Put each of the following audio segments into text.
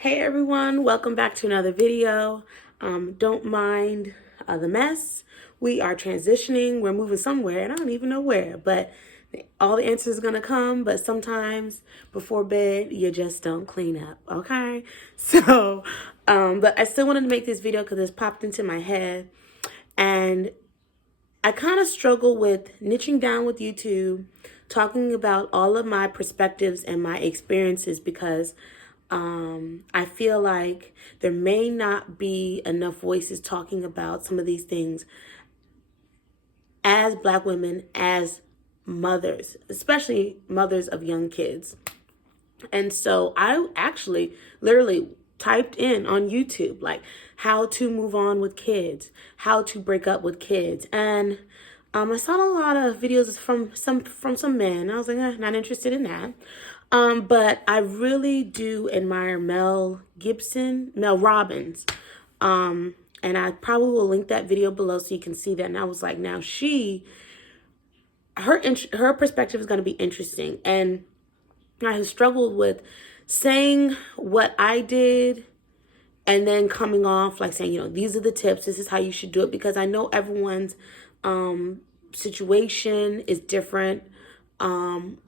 Hey everyone, welcome back to another video. Don't mind the mess. We are transitioning. We're moving somewhere and I don't even know where, but all the answers are gonna come, but sometimes before bed, you just don't clean up, okay? So, but I still wanted to make this video because it's popped into my head and I kind of struggle with niching down with YouTube, talking about all of my perspectives and my experiences because I feel like there may not be enough voices talking about some of these things as Black women, as mothers, especially mothers of young kids. And so I actually literally typed in on YouTube, like how to move on with kids, how to break up with kids. And I saw a lot of videos from some men. I was like, not interested in that. But I really do admire Mel Robbins. And I probably will link that video below so you can see that. And I was like, now her perspective is going to be interesting. And I have struggled with saying what I did and then coming off like saying, these are the tips. This is how you should do it, because I know everyone's situation is different.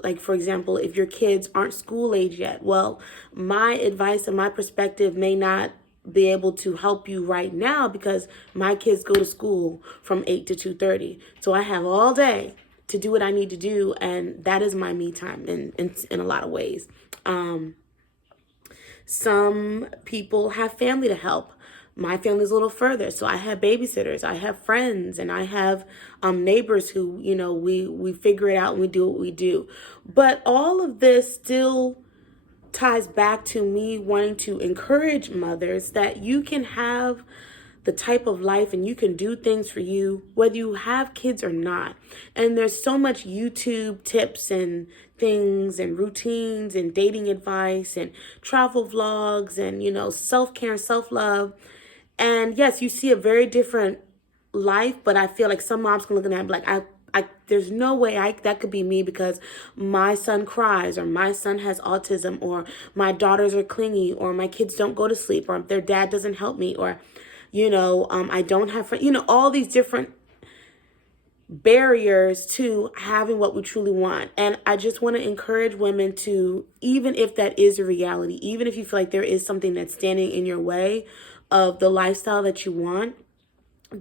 Like, for example, if your kids aren't school age yet, well, my advice and my perspective may not be able to help you right now because my kids go to school from 8 to 2:30. So I have all day to do what I need to do, and that is my me time in a lot of ways. Some people have family to help. My family's a little further, so I have babysitters, I have friends, and I have neighbors who, we figure it out and we do what we do. But all of this still ties back to me wanting to encourage mothers that you can have the type of life and you can do things for you whether you have kids or not. And there's so much YouTube tips and things and routines and dating advice and travel vlogs and self-care and self-love. And yes, you see a very different life, but I feel like some moms can look at that and be like, there's no way that could be me because my son cries, or my son has autism, or my daughters are clingy, or my kids don't go to sleep, or their dad doesn't help me, or I don't have friends, all these different barriers to having what we truly want. And I just want to encourage women to, even if that is a reality, even if you feel like there is something that's standing in your way of the lifestyle that you want,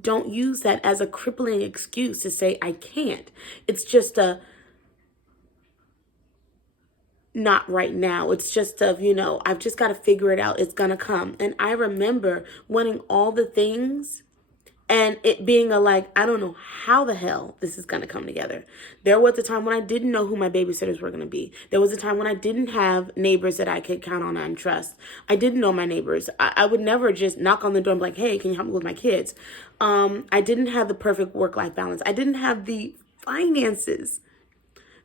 don't use that as a crippling excuse to say, I can't. It's just a not right now. It's just I've just got to figure it out. It's going to come. And I remember wanting all the things and it being I don't know how the hell this is going to come together. There was a time when I didn't know who my babysitters were going to be. There was a time when I didn't have neighbors that I could count on and trust. I didn't know my neighbors. I would never just knock on the door and be like, hey, can you help me with my kids? I didn't have the perfect work-life balance. I didn't have the finances,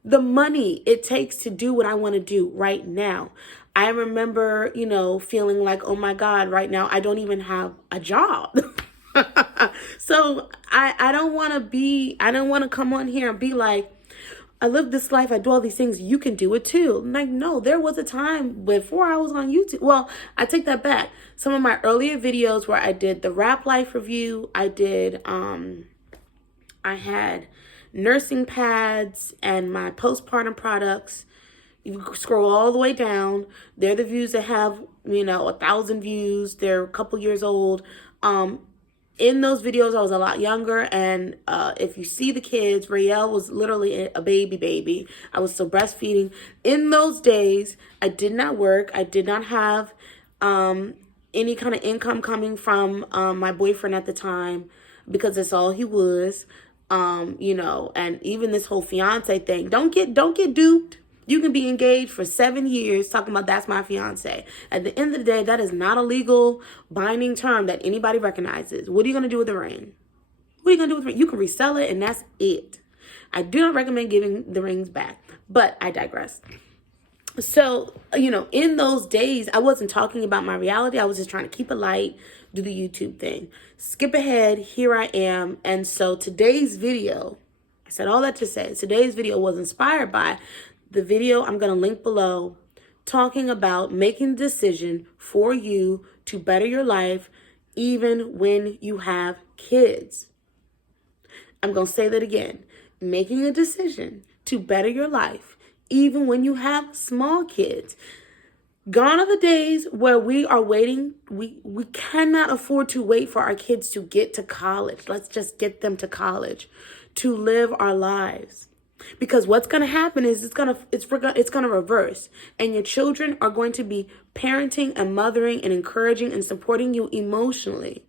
the money it takes to do what I want to do right now. I remember, feeling like, oh my God, right now I don't even have a job. So I don't want to come on here and be like, I live this life, I do all these things, you can do it too. Like, no, there was a time before I was on YouTube. Well, I take that back. Some of my earlier videos where I did the Rap Life review, I had nursing pads and my postpartum products. You scroll all the way down. They're the views that have, 1,000 views. They're a couple years old. In those videos, I was a lot younger, and if you see the kids, Raelle was literally a baby. I was still breastfeeding. In those days, I did not work. I did not have any kind of income coming from my boyfriend at the time, because that's all he was. And even this whole fiance thing, don't get duped. You can be engaged for 7 years talking about that's my fiance. At the end of the day, that is not a legal binding term that anybody recognizes. What are you going to do with the ring? What are you going to do with the ring? You can resell it and that's it. I do not recommend giving the rings back, but I digress. So, in those days, I wasn't talking about my reality. I was just trying to keep it light, do the YouTube thing. Skip ahead, here I am. And so today's video, I said all that to say, today's video was inspired by the video I'm going to link below talking about making a decision for you to better your life even when you have kids. I'm going to say that again. Making a decision to better your life even when you have small kids. Gone are the days where we are waiting. We cannot afford to wait for our kids to get to college. Let's just get them to college to live our lives. Because what's going to happen is it's going to reverse, and your children are going to be parenting and mothering and encouraging and supporting you emotionally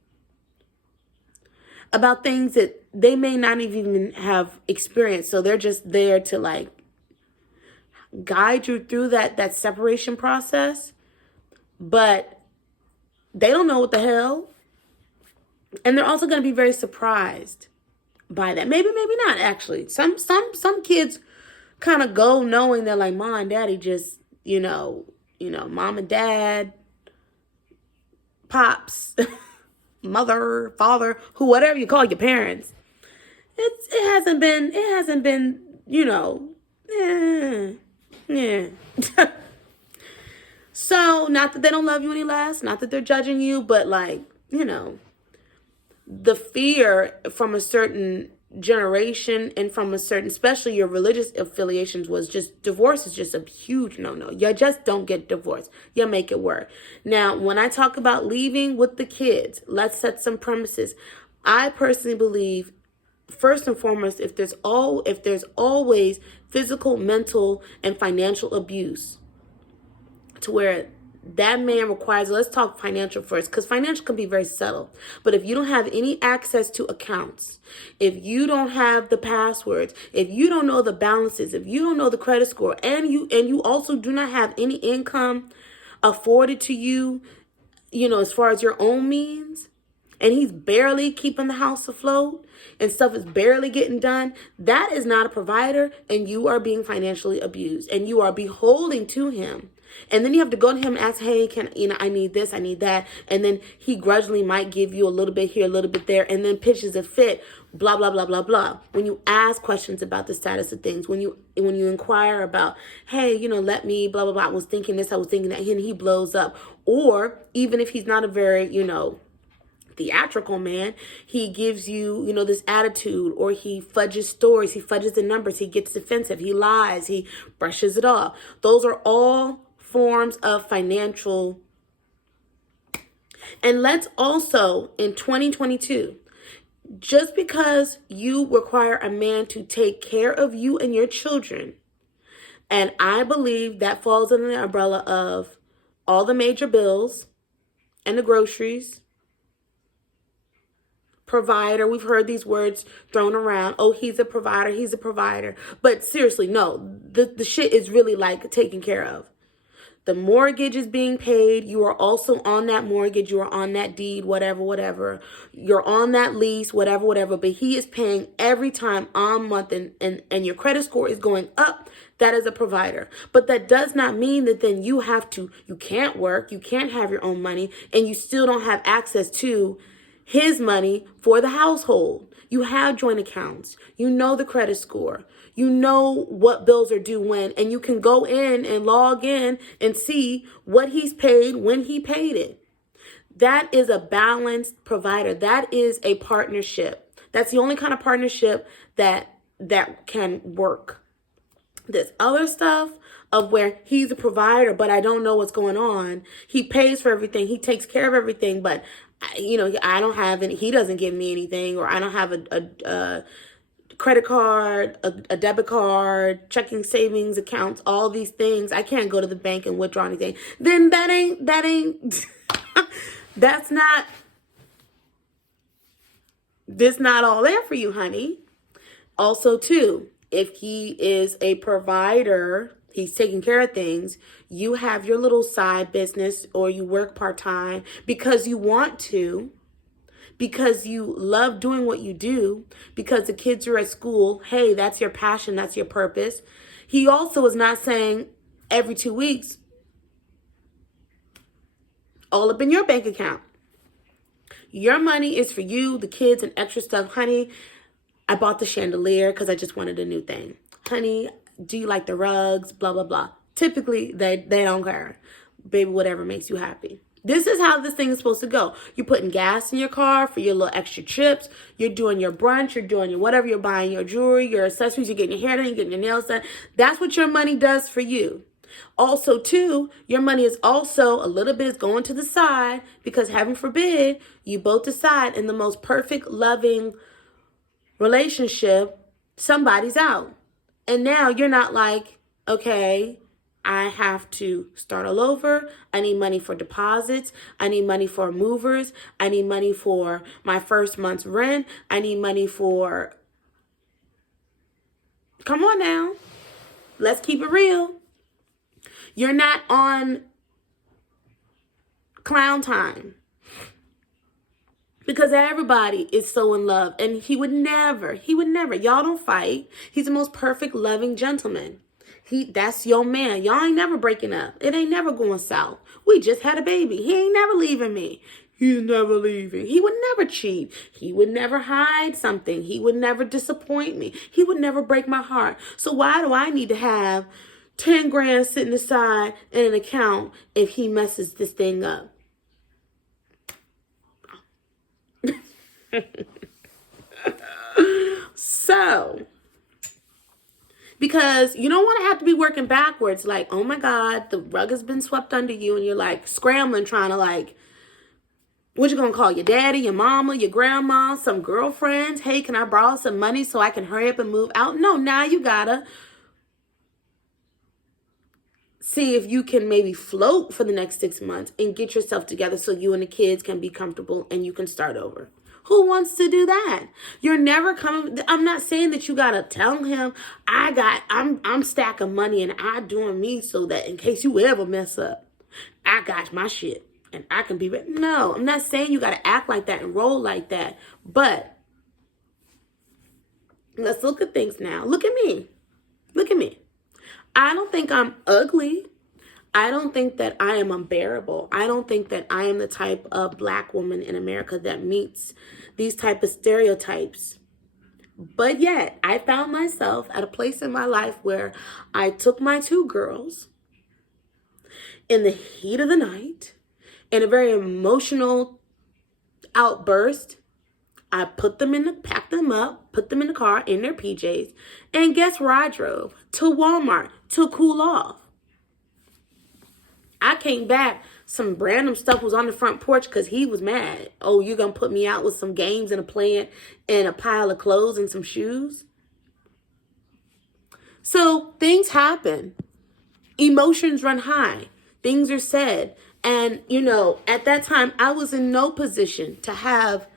about things that they may not even have experienced. So they're just there to like guide you through that separation process, but they don't know what the hell. And they're also going to be very surprised by that. Maybe not, actually. Some kids kind of go knowing they're like, mom and daddy just, mom and dad, pops, mother, father, whatever you call your parents. It hasn't been, yeah. So, not that they don't love you any less, not that they're judging you, but like, the fear from a certain generation and from a certain, especially your religious affiliations, was just divorce is just a huge no-no. You just don't get divorced. You make it work. Now, when I talk about leaving with the kids, let's set some premises. I personally believe, first and foremost, if there's always physical, mental, and financial abuse, to where that man requires, let's talk financial first, because financial can be very subtle. But if you don't have any access to accounts, if you don't have the passwords, if you don't know the balances, if you don't know the credit score, and you also do not have any income afforded to you, as far as your own means, and he's barely keeping the house afloat and stuff is barely getting done, that is not a provider, and you are being financially abused, and you are beholden to him. And then you have to go to him and ask, hey, I need this, I need that. And then he grudgingly might give you a little bit here, a little bit there, and then pitches a fit, blah, blah, blah, blah, blah. When you ask questions about the status of things, when you inquire about, hey, let me, blah, blah, blah, I was thinking this, I was thinking that, and he blows up. Or even if he's not a very, theatrical man, he gives you, this attitude, or he fudges stories, he fudges the numbers, he gets defensive, he lies, he brushes it off. Those are all forms of financial. And let's also, in 2022, just because you require a man to take care of you and your children, and I believe that falls under the umbrella of all the major bills and the groceries, provider. We've heard these words thrown around. Oh, he's a provider. He's a provider. But seriously, no, the shit is really like taken care of. The mortgage is being paid. You are also on that mortgage. You are on that deed, whatever. You're on that lease, whatever. But he is paying every time on month, and your credit score is going up. That is a provider. But that does not mean that then you can't work, you can't have your own money, and you still don't have access to his money for the household. You have joint accounts. You know the credit score. You know what bills are due when, and you can go in and log in and see what he's paid when he paid it. That is a balanced provider. That is a partnership. That's the only kind of partnership that can work. This other stuff of where he's a provider, but I don't know what's going on. He pays for everything. He takes care of everything, but I don't have any, he doesn't give me anything, or I don't have a credit card, a debit card, checking, savings accounts, all these things. I can't go to the bank and withdraw anything. Then that ain't, that's not all there for you, honey. Also, too, if he is a provider, he's taking care of things, you have your little side business, or you work part-time because you want to, because you love doing what you do, because the kids are at school. Hey, that's your passion. That's your purpose. He also is not saying every 2 weeks, all up in your bank account. Your money is for you, the kids, and extra stuff. Honey, I bought the chandelier because I just wanted a new thing. Honey, do you like the rugs? Blah, blah, blah. Typically, they don't care. Baby, whatever makes you happy. This is how this thing is supposed to go. You're putting gas in your car for your little extra trips. You're doing your brunch. You're doing your whatever. You're buying your jewelry, your accessories. You're getting your hair done. You're getting your nails done. That's what your money does for you. Also, too, your money is also a little bit is going to the side because heaven forbid you both decide in the most perfect, loving relationship, somebody's out. And now you're not like, okay, I have to start all over. I need money for deposits. I need money for movers. I need money for my first month's rent. I need money for... Come on now. Let's keep it real. You're not on clown time. Because everybody is so in love. And he would never. Y'all don't fight. He's the most perfect, loving gentleman. That's your man. Y'all ain't never breaking up. It ain't never going south. We just had a baby. He ain't never leaving me. He's never leaving. He would never cheat. He would never hide something. He would never disappoint me. He would never break my heart. So why do I need to have 10 grand sitting aside in an account if he messes this thing up? So, because you don't want to have to be working backwards, like, oh my God, the rug has been swept under you, and you're like scrambling, trying to like, what you gonna call your daddy, your mama, your grandma, some girlfriends? Hey, can I borrow some money so I can hurry up and move out? No, now you gotta see if you can maybe float for the next 6 months and get yourself together so you and the kids can be comfortable and you can start over. Who wants to do that? You're never coming. I'm not saying that you gotta tell him I'm stacking money and I doing me so that in case you ever mess up, I got my shit and I can be ready. No, I'm not saying you gotta act like that and roll like that. But let's look at things now. Look at me. Look at me. I don't think I'm ugly. I don't think that I am unbearable. I don't think that I am the type of Black woman in America that meets these type of stereotypes. But yet, I found myself at a place in my life where I took my 2 girls in the heat of the night, in a very emotional outburst. I packed them up, put them in the car in their PJs, and guess where I drove? To Walmart to cool off. I came back, some random stuff was on the front porch because he was mad. Oh, you're going to put me out with some games and a plant and a pile of clothes and some shoes? So things happen. Emotions run high. Things are said. And, at that time, I was in no position to have,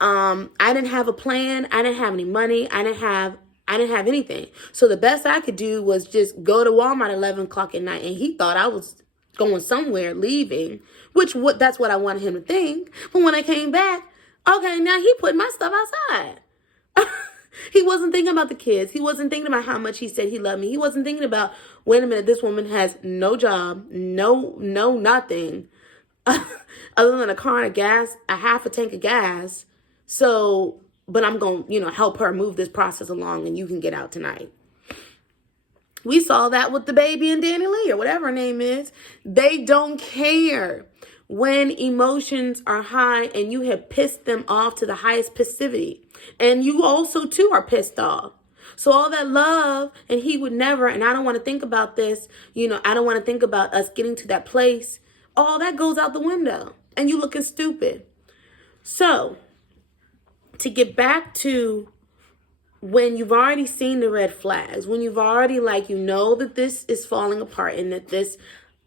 I didn't have a plan. I didn't have any money. I didn't have anything. So the best I could do was just go to Walmart at 11 o'clock at night. And he thought I was going somewhere, leaving, that's what I wanted him to think. But when I came back, okay, now he put my stuff outside. He wasn't thinking about the kids. He wasn't thinking about how much he said he loved me. He wasn't thinking about, wait a minute, this woman has no job, no nothing, other than a car and a half a tank of gas. So, but I'm going to, help her move this process along and you can get out tonight. We saw that with the baby and Danny Lee or whatever her name is. They don't care when emotions are high and you have pissed them off to the highest passivity. And you also, too, are pissed off. So all that love, and he would never, and I don't want to think about this, I don't want to think about us getting to that place. All that goes out the window and you looking stupid. So to get back to when you've already seen the red flags, when you've already that this is falling apart and that this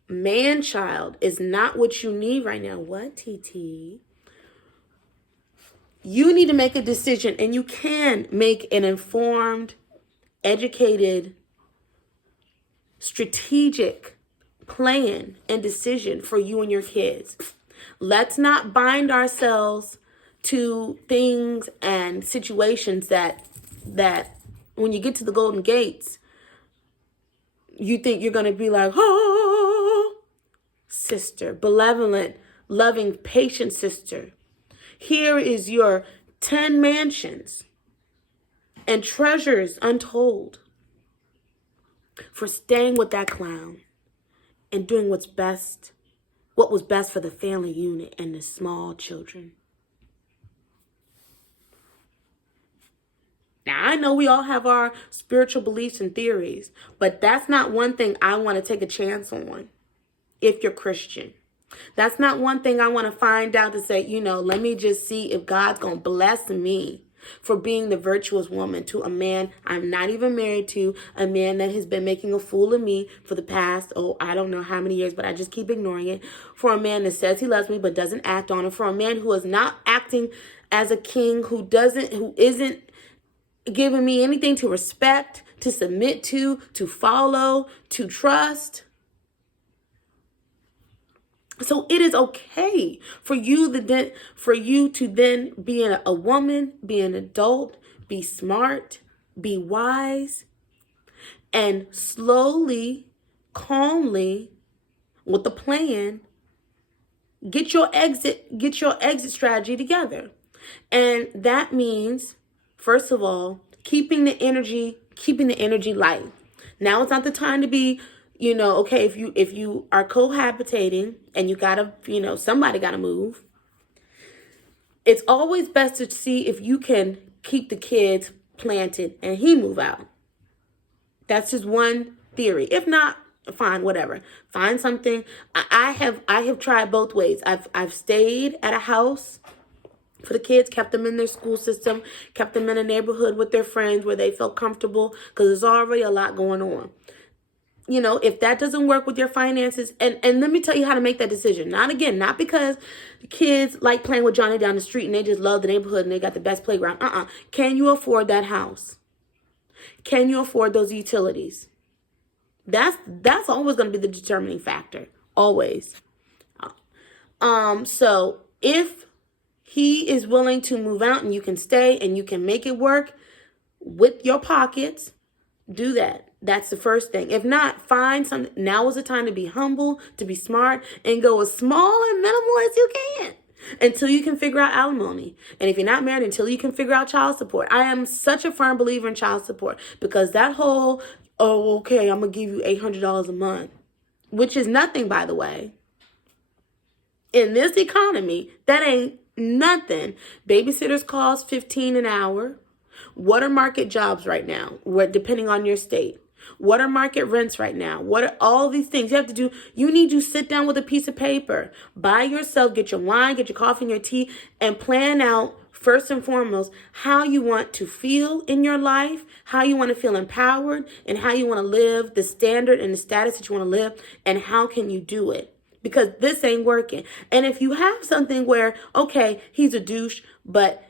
man-child is not what you need right now. What, TT? You need to make a decision, and you can make an informed, educated, strategic plan and decision for you and your kids. Let's not bind ourselves to things and situations that when you get to the Golden Gates, you think you're going to be like, oh, sister, benevolent, loving, patient sister. Here is your 10 mansions and treasures untold. for staying with that clown and doing what was best for the family unit and the small children. Now, I know we all have our spiritual beliefs and theories, but that's not one thing I want to take a chance on if you're Christian. That's not one thing I want to find out to say, let me just see if God's going to bless me for being the virtuous woman to a man I'm not even married to, a man that has been making a fool of me for the past, I don't know how many years, but I just keep ignoring it. For a man that says he loves me but doesn't act on it. For a man who is not acting as a king, who isn't giving me anything to respect, to submit to follow, to trust. So it is okay for you to then be a woman, be an adult, be smart, be wise, and slowly, calmly, with a plan, get your exit strategy together. And that means, first of all, keeping the energy light. Now it's not the time to be, okay, if you are cohabitating and you gotta, somebody gotta move. It's always best to see if you can keep the kids planted and he move out. That's just one theory. If not, fine, whatever. Find something. I have tried both ways. I've stayed at a house for the kids, kept them in their school system, kept them in a neighborhood with their friends where they felt comfortable, because there's already a lot going on. If that doesn't work with your finances, and let me tell you how to make that decision. Not because the kids like playing with Johnny down the street and they just love the neighborhood and they got the best playground. Can you afford that house? Can you afford those utilities? That's always going to be the determining factor. Always. So if he is willing to move out and you can stay and you can make it work with your pockets, do that. That's the first thing. If not, find something. Now is the time to be humble, to be smart, and go as small and minimal as you can until you can figure out alimony. And if you're not married, until you can figure out child support. I am such a firm believer in child support, because that whole, okay, I'm going to give you $800 a month, which is nothing, by the way. In this economy, that ain't nothing. Babysitters cost $15 an hour. What are market jobs right now? Depending on your state. What are market rents right now? What are all these things you have to do? You need to sit down with a piece of paper by yourself, get your wine, get your coffee and your tea, and plan out, first and foremost, how you want to feel in your life, how you want to feel empowered, and how you want to live the standard and the status that you want to live, and how can you do it? Because this ain't working. And if you have something where, okay, he's a douche, but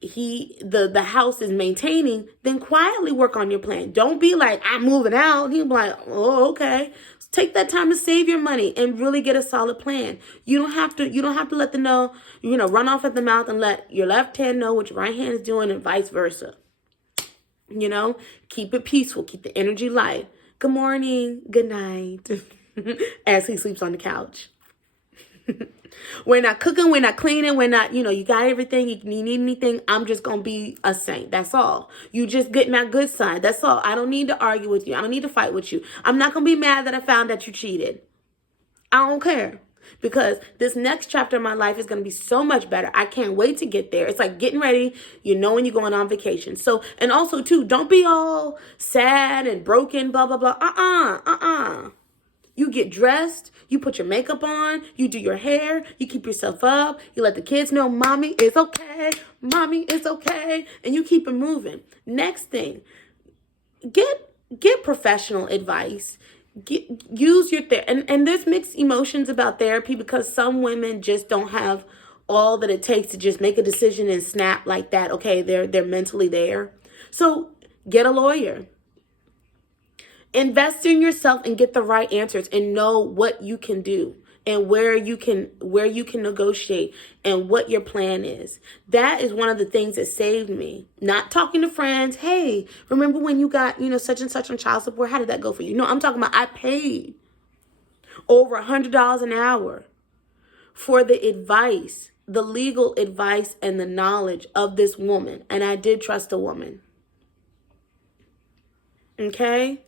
the house is maintaining, then quietly work on your plan. Don't be like, I'm moving out. He'll be like, oh, okay. Take that time to save your money and really get a solid plan. You don't have to let them know, run off at the mouth and let your left hand know what your right hand is doing, and vice versa. Keep it peaceful. Keep the energy light. Good morning. Good night. As he sleeps on the couch. We're not cooking, we're not cleaning, we're not, you got everything. You need anything, I'm just going to be a saint. That's all. You just get my good side. That's all. I don't need to argue with you. I don't need to fight with you. I'm not going to be mad that I found that you cheated. I don't care. Because this next chapter of my life is going to be so much better. I can't wait to get there. It's like getting ready, when you're going on vacation. So, and also too, don't be all sad and broken, blah, blah, blah. You get dressed, you put your makeup on, you do your hair, you keep yourself up, you let the kids know mommy is okay, and you keep it moving. Next thing, get professional advice. Use your and there's mixed emotions about therapy, because some women just don't have all that it takes to just make a decision and snap like that. Okay, they're mentally there. So get a lawyer. Invest in yourself and get the right answers, and know what you can do and where you can negotiate and what your plan is. That is one of the things that saved me. Not talking to friends. Hey, remember when you got, such and such on child support? How did that go for you? No, I'm talking about I paid over $100 an hour for the advice, the legal advice and the knowledge of this woman. And I did trust a woman. Okay?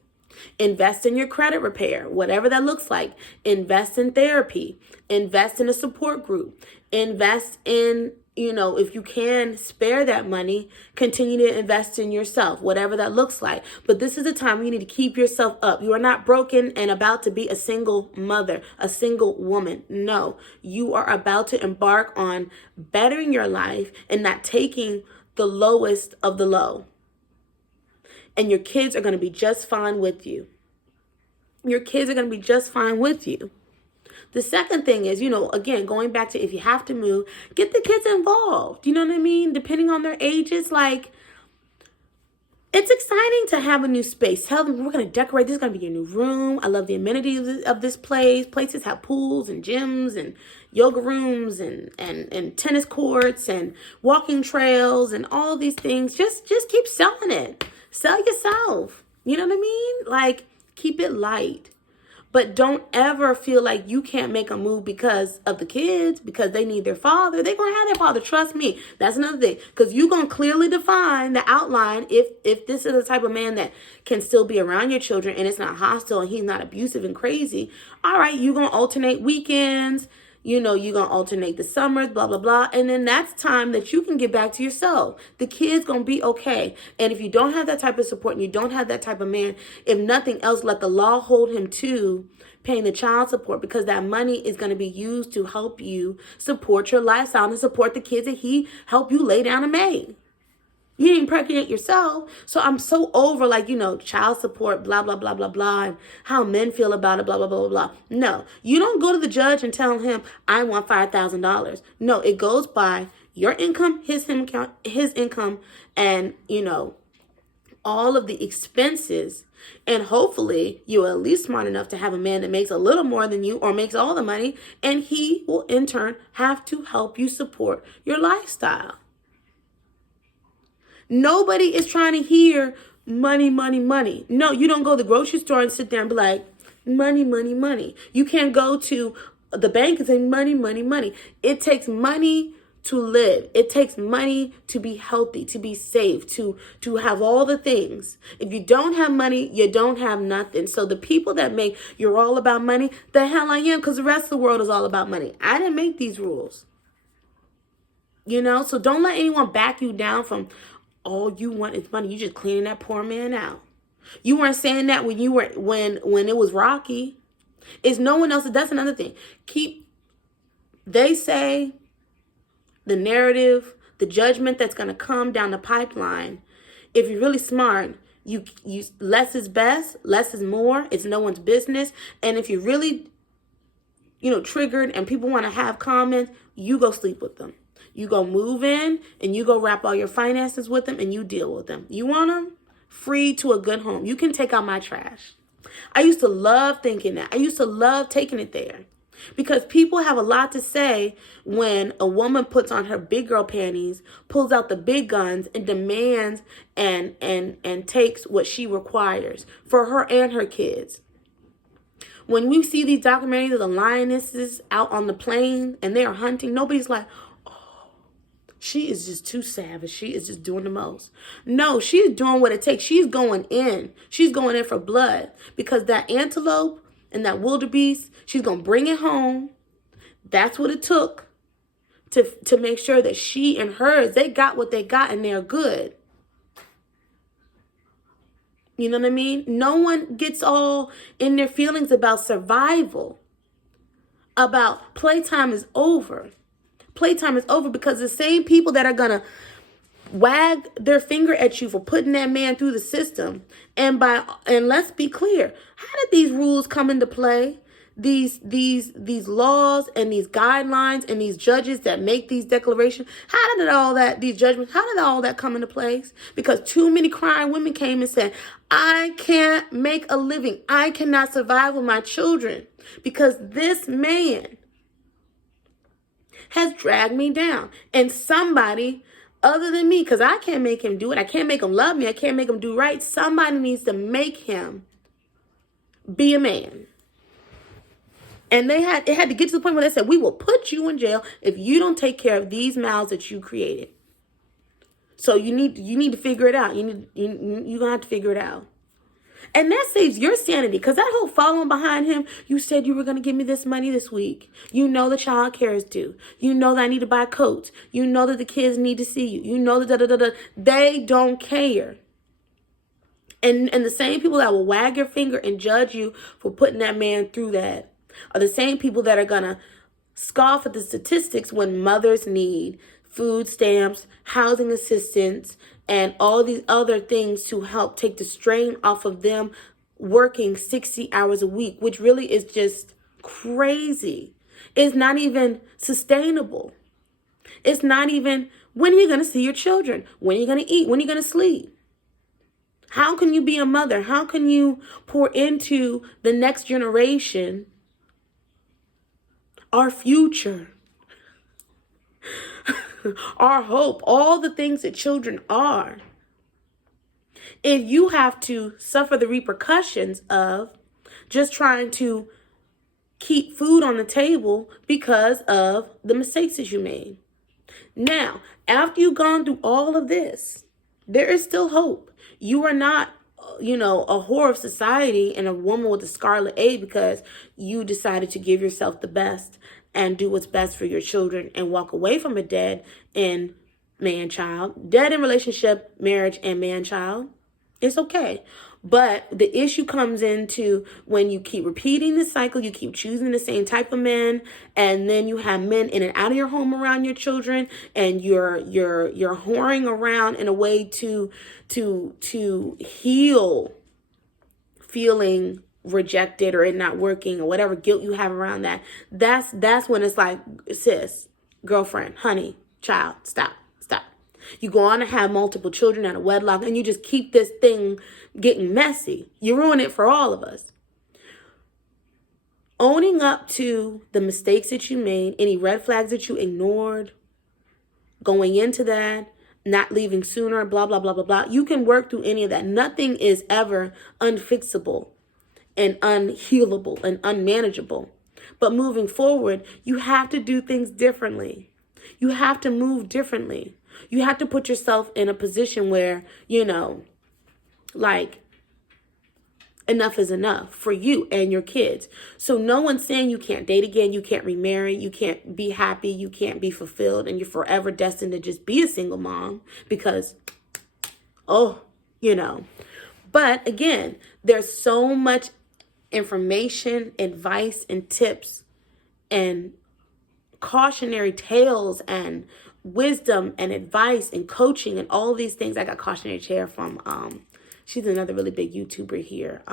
Invest in your credit repair, whatever that looks like. Invest in therapy. Invest in a support group. Invest in, if you can spare that money, continue to invest in yourself, whatever that looks like. But this is a time you need to keep yourself up. You are not broken and about to be a single mother, a single woman. No, you are about to embark on bettering your life and not taking the lowest of the low. And your kids are going to be just fine with you. Your kids are going to be just fine with you. The second thing is, again, going back to if you have to move, get the kids involved. You know what I mean? Depending on their ages, it's exciting to have a new space. Tell them we're going to decorate. This is going to be your new room. I love the amenities of this place. Places have pools and gyms and yoga rooms and tennis courts and walking trails and all these things. Just keep selling it. Sell yourself. You know what I mean? Keep it light. But don't ever feel like you can't make a move because of the kids, because they need their father. They're going to have their father. Trust me. That's another thing. Because you're going to clearly define the outline if this is the type of man that can still be around your children and it's not hostile and he's not abusive and crazy. All right, you're going to alternate weekends. You're going to alternate the summers, blah, blah, blah. And then that's time that you can get back to yourself. The kid's going to be okay. And if you don't have that type of support and you don't have that type of man, if nothing else, let the law hold him to paying the child support, because that money is going to be used to help you support your lifestyle and support the kids that he helped you lay down and make. You didn't pregnant yourself. So I'm so over child support, blah, blah, blah, blah, blah, and how men feel about it, blah, blah, blah, blah, blah. No, you don't go to the judge and tell him, I want $5,000. No, it goes by your income, his income, and, all of the expenses. And hopefully you are at least smart enough to have a man that makes a little more than you or makes all the money. And he will in turn have to help you support your lifestyle. Nobody is trying to hear money, money, money. No, you don't go to the grocery store and sit there and be like, money, money, money. You can't go to the bank and say money, money, money. It takes money to live. It takes money to be healthy, to be safe, to have all the things. If you don't have money, you don't have nothing. So the people that make you're all about money, the hell I am, because the rest of the world is all about money. I didn't make these rules. So don't let anyone back you down from all you want is money. You just cleaning that poor man out. You weren't saying that when it was rocky. It's no one else. That's another thing. They say the narrative, the judgment that's going to come down the pipeline. If you're really smart, you less is best, less is more. It's no one's business. And if you're really, triggered and people want to have comments, you go sleep with them. You go move in and you go wrap all your finances with them and you deal with them. You want them free to a good home. You can take out my trash. I used to love thinking that. I used to love taking it there because people have a lot to say when a woman puts on her big girl panties, pulls out the big guns and demands and takes what she requires for her and her kids. When we see these documentaries of the lionesses out on the plain and they are hunting, nobody's like, she is just too savage. She is just doing the most. No, she's doing what it takes. She's going in. She's going in for blood because that antelope and that wildebeest, she's going to bring it home. That's what it took to make sure that she and hers, they got what they got and they're good. You know what I mean? No one gets all in their feelings about survival, about playtime is over. Playtime is over because the same people that are going to wag their finger at you for putting that man through the system. And let's be clear, how did these rules come into play? These laws and these guidelines and these judges that make these declarations, how did all that come into place? Because too many crying women came and said, I can't make a living. I cannot survive with my children because this man has dragged me down. And somebody other than me, because I can't make him do it. I can't make him love me. I can't make him do right. Somebody needs to make him be a man. And it had to get to the point where they said, we will put you in jail if you don't take care of these mouths that you created. So you need to figure it out. You're going to have to figure it out. And that saves your sanity, because that whole following behind him, you said you were going to give me this money this week. You know the child care is due. You know that I need to buy coats. You know that the kids need to see you. You know that da-da-da-da. They don't care. And the same people that will wag your finger and judge you for putting that man through that are the same people that are going to scoff at the statistics when mothers need food stamps, housing assistance, and all these other things to help take the strain off of them working 60 hours a week, which really is just crazy. It's not even sustainable. It's not even, when are you going to see your children? When are you going to eat? When are you going to sleep? How can you be a mother? How can you pour into the next generation, our future, our hope, all the things that children are, if you have to suffer the repercussions of just trying to keep food on the table because of the mistakes that you made? Now, after you've gone through all of this, there is still hope. You are not, a whore of society and a woman with a scarlet A because you decided to give yourself the best and do what's best for your children and walk away from a dead in man-child, dead in relationship, marriage, and man-child. It's okay. But the issue comes into when you keep repeating the cycle, you keep choosing the same type of men, and then you have men in and out of your home around your children, and you're whoring around in a way to heal feeling rejected or it not working or whatever guilt you have around that. That's when it's like, sis, girlfriend, honey, child, stop. You go on to have multiple children out of wedlock, and you just keep this thing getting messy. You ruin it for all of us. Owning up to the mistakes that you made, any red flags that you ignored, going into that, not leaving sooner, blah, blah, blah, blah, blah. You can work through any of that. Nothing is ever unfixable and unhealable and unmanageable. But moving forward, you have to do things differently. You have to move differently. You have to put yourself in a position where, enough is enough for you and your kids. So no one's saying you can't date again, you can't remarry, you can't be happy, you can't be fulfilled, and you're forever destined to just be a single mom because, But again, there's so much information, advice, and tips, and cautionary tales, and wisdom and advice and coaching and all these things. I got cautionary tale from she's another really big YouTuber here.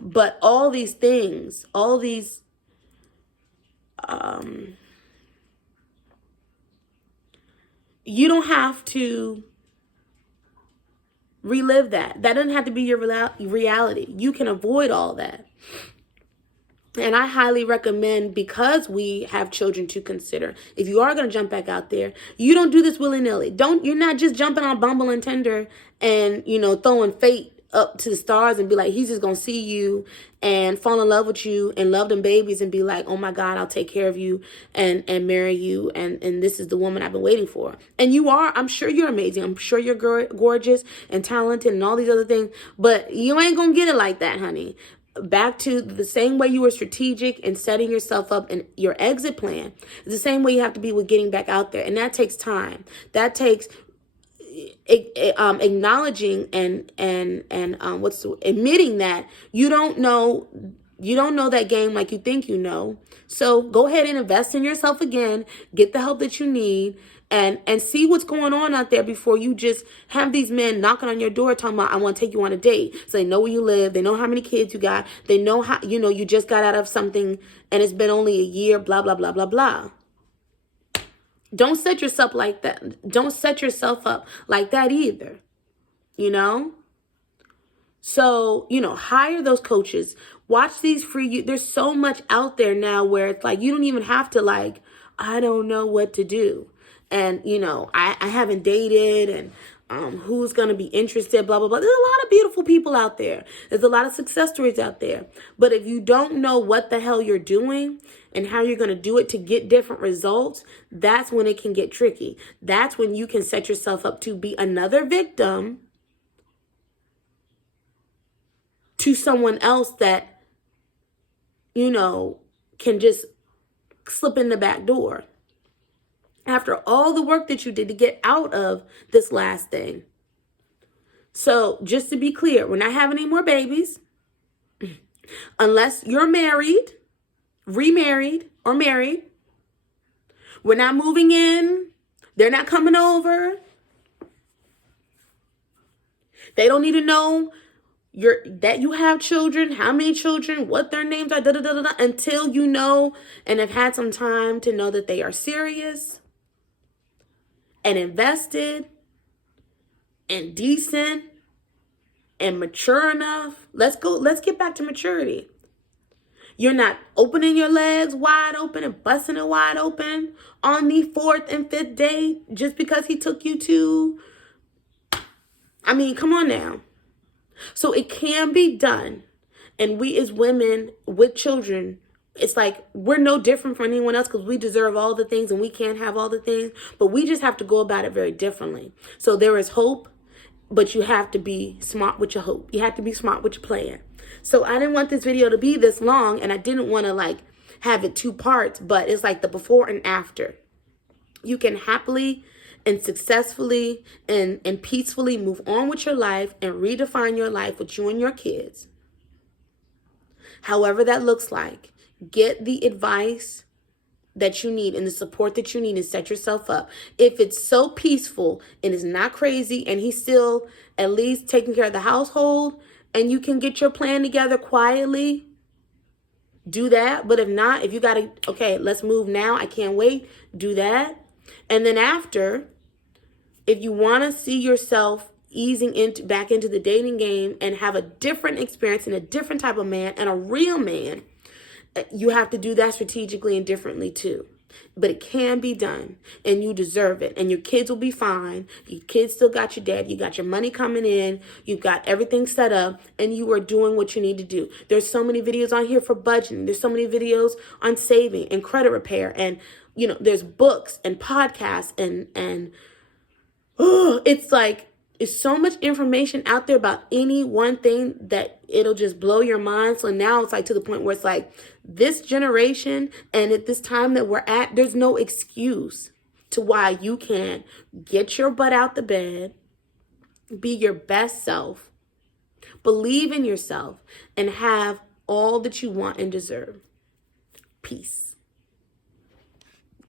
But all these things, you don't have to relive that. That doesn't have to be your reality. You can avoid all that. And I highly recommend, because we have children to consider, if you are going to jump back out there, you don't do this willy-nilly. You're not just jumping on Bumble and Tinder and, throwing fate up to the stars and be like, he's just going to see you and fall in love with you and love them babies and be like, oh my God, I'll take care of you and marry you. And this is the woman I've been waiting for. And you are, I'm sure you're amazing. I'm sure you're gorgeous and talented and all these other things, but you ain't going to get it like that, honey. Back to the same way you were strategic and setting yourself up and your exit plan is the same way you have to be with getting back out there. And that takes time. That takes acknowledging and admitting that you don't know that game like you think you know. So go ahead and invest in yourself again, get the help that you need, and see what's going on out there before you just have these men knocking on your door talking about, I want to take you on a date. So they know where you live. They know how many kids you got. They know how, you just got out of something and it's been only a year, blah, blah, blah, blah, blah. Don't set yourself like that. Don't set yourself up like that either, So, hire those coaches. Watch these free. There's so much out there now where it's like, you don't even have to I don't know what to do. And, I haven't dated and who's going to be interested, blah, blah, blah. There's a lot of beautiful people out there. There's a lot of success stories out there. But if you don't know what the hell you're doing and how you're going to do it to get different results, that's when it can get tricky. That's when you can set yourself up to be another victim to someone else that, you know, can just slip in the back door after all the work that you did to get out of this last thing. So just to be clear, we're not having any more babies unless you're married, remarried, or married. We're not moving in. They're not coming over. They don't need to know that you have children, how many children, what their names are, until you know and have had some time to know that they are serious and invested and decent and mature enough. Let's get back to maturity. You're not opening your legs wide open and busting it wide open on the 4th and 5th day just because he took you to. I mean, come on now. So it can be done. And we as women with children, it's like we're no different from anyone else because we deserve all the things and we can't have all the things. But we just have to go about it very differently. So there is hope, but you have to be smart with your hope. You have to be smart with your plan. So I didn't want this video to be this long, and I didn't want to like have it 2 parts, but it's like the before and after. You can happily and successfully and peacefully move on with your life and redefine your life with you and your kids. However that looks like, get the advice that you need and the support that you need to set yourself up. If it's so peaceful and it's not crazy and he's still at least taking care of the household and you can get your plan together quietly, do that. But if not, if you got to, okay, let's move now, I can't wait, do that. And then after, if you want to see yourself easing back into the dating game and have a different experience and a different type of man and a real man, you have to do that strategically and differently too. But it can be done and you deserve it. And your kids will be fine. Your kids still got your dad. You got your money coming in. You've got everything set up and you are doing what you need to do. There's so many videos on here for budgeting. There's so many videos on saving and credit repair. And, you know, there's books and podcasts and it's like, it's so much information out there about any one thing that it'll just blow your mind. So now it's like to the point where it's like this generation and at this time that we're at, there's no excuse to why you can't get your butt out the bed, be your best self, believe in yourself, and have all that you want and deserve. Peace.